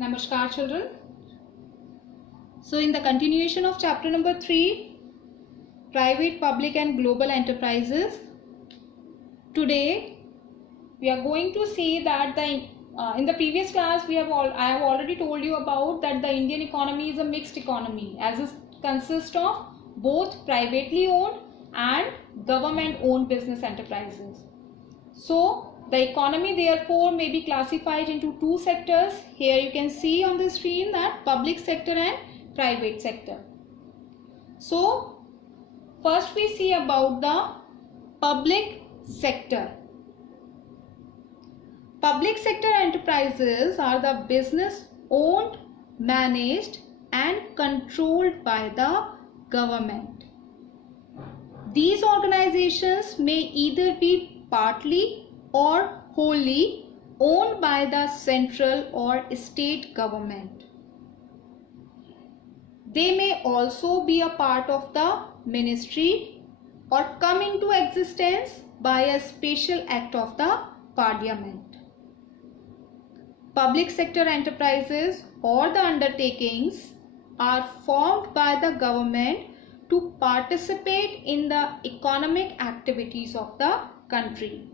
Namaskar children. So in the continuation of chapter number 3, private, public and global enterprises, today we are going to see that in the previous class I have already told you about that the Indian economy is a mixed economy as it consists of both privately owned and government owned business enterprises. So the economy therefore may be classified into two sectors. Here you can see on the screen that public sector and private sector. So first we see about the public sector. Public sector enterprises are the business owned, managed and controlled by the government. These organizations may either be partly or wholly owned by the central or state government. They may also be a part of the ministry or come into existence by a special act of the parliament. Public sector enterprises or the undertakings are formed by the government to participate in the economic activities of the country.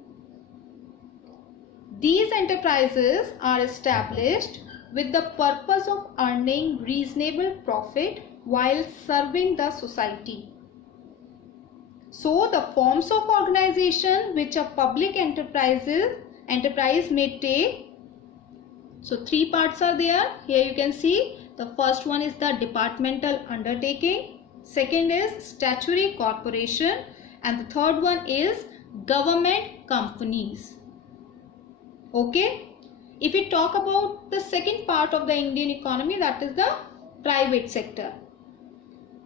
These enterprises are established with the purpose of earning reasonable profit while serving the society. So the forms of organization which a public enterprise may take. So three parts are there. Here you can see the first one is the departmental undertaking, second is statutory corporation and the third one is government companies. Okay. If we talk about the second part of the Indian economy, that is the private sector.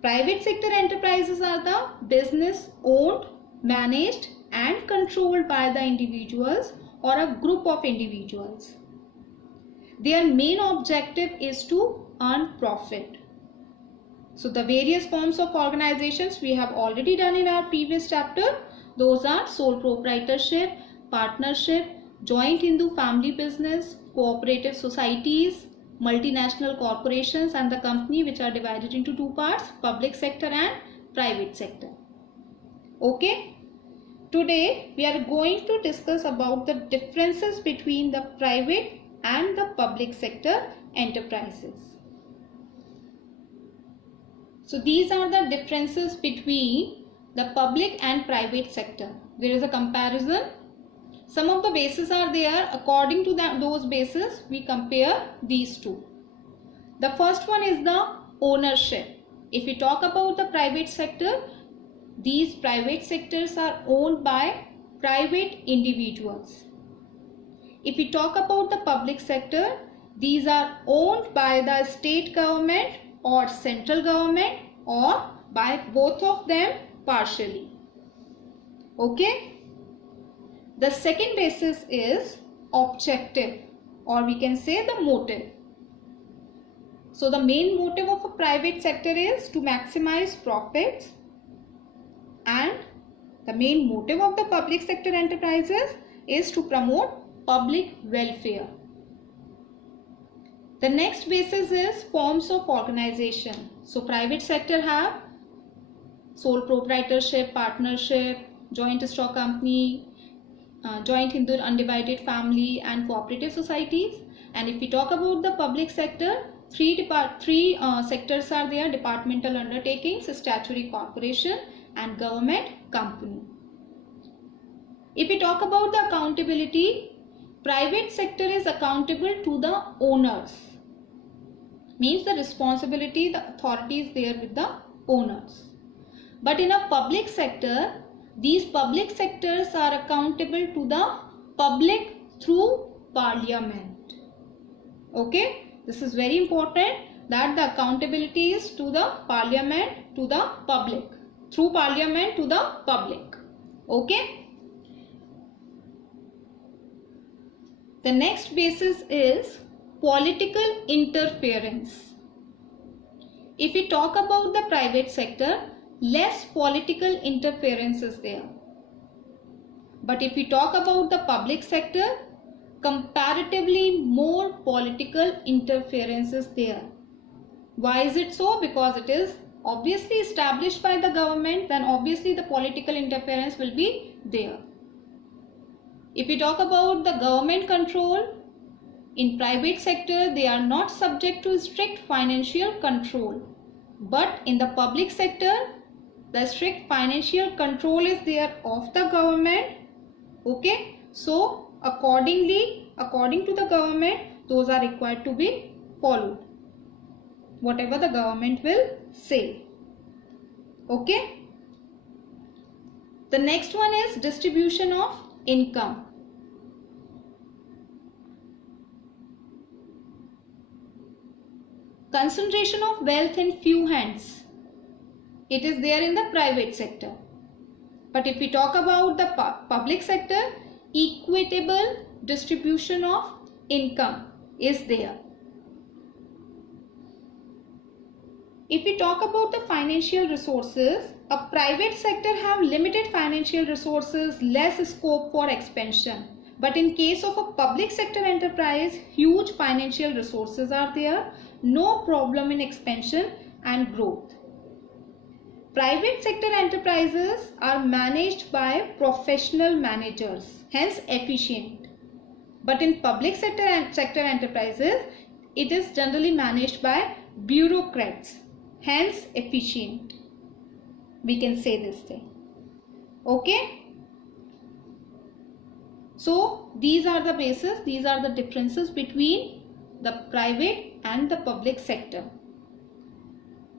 Private sector enterprises are the business owned, managed and controlled by the individuals or a group of individuals. Their main objective is to earn profit. So the various forms of organizations we have already done in our previous chapter. Those are sole proprietorship, partnership, joint Hindu family business, cooperative societies, multinational corporations and the company, which are divided into two parts, public sector and private sector. Okay. Today we are going to discuss about the differences between the private and the public sector enterprises. So these are the differences between the public and private sector. There is a comparison. Some of the bases are there. According to those bases, we compare these two. The first one is the ownership. If we talk about the private sector, these private sectors are owned by private individuals. If we talk about the public sector, these are owned by the state government or central government or by both of them partially. Okay. The second basis is objective, or we can say the motive. So the main motive of a private sector is to maximize profits, and the main motive of the public sector enterprises is to promote public welfare. The next basis is forms of organization. So private sector have sole proprietorship, partnership, joint stock company, joint Hindu undivided family and cooperative societies. And if we talk about the public sector, three sectors are there: departmental undertakings, statutory corporation and government company. If we talk about the accountability, private sector is accountable to the owners. Means the responsibility, the authority is there with the owners. But in a public sector, these public sectors are accountable to the public through parliament. Okay, this is very important that the accountability is to the parliament, to the public, through parliament to the public. Okay. The next basis is political interference. If we talk about the private sector, less political interference is there. But if we talk about the public sector, comparatively more political interference is there. Why is it so? Because it is obviously established by the government, then obviously the political interference will be there. If we talk about the government control, in private sector they are not subject to strict financial control, but in the public sector the strict financial control is there of the government. Okay, so according to the government, those are required to be followed, whatever the government will say. Okay, the next one is distribution of income. Concentration of wealth in few hands, it is there in the private sector. But if we talk about the public sector, equitable distribution of income is there. If we talk about the financial resources, a private sector have limited financial resources, less scope for expansion. But in case of a public sector enterprise, huge financial resources are there, no problem in expansion and growth. Private sector enterprises are managed by professional managers, hence efficient. But in public sector enterprises, it is generally managed by bureaucrats, hence efficient. We can say this thing. Okay. So these are the bases, these are the differences between the private and the public sector.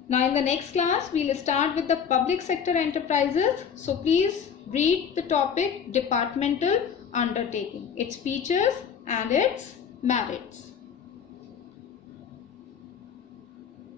Now in the next class, we will start with the public sector enterprises. So please read the topic departmental undertaking, its features and its merits.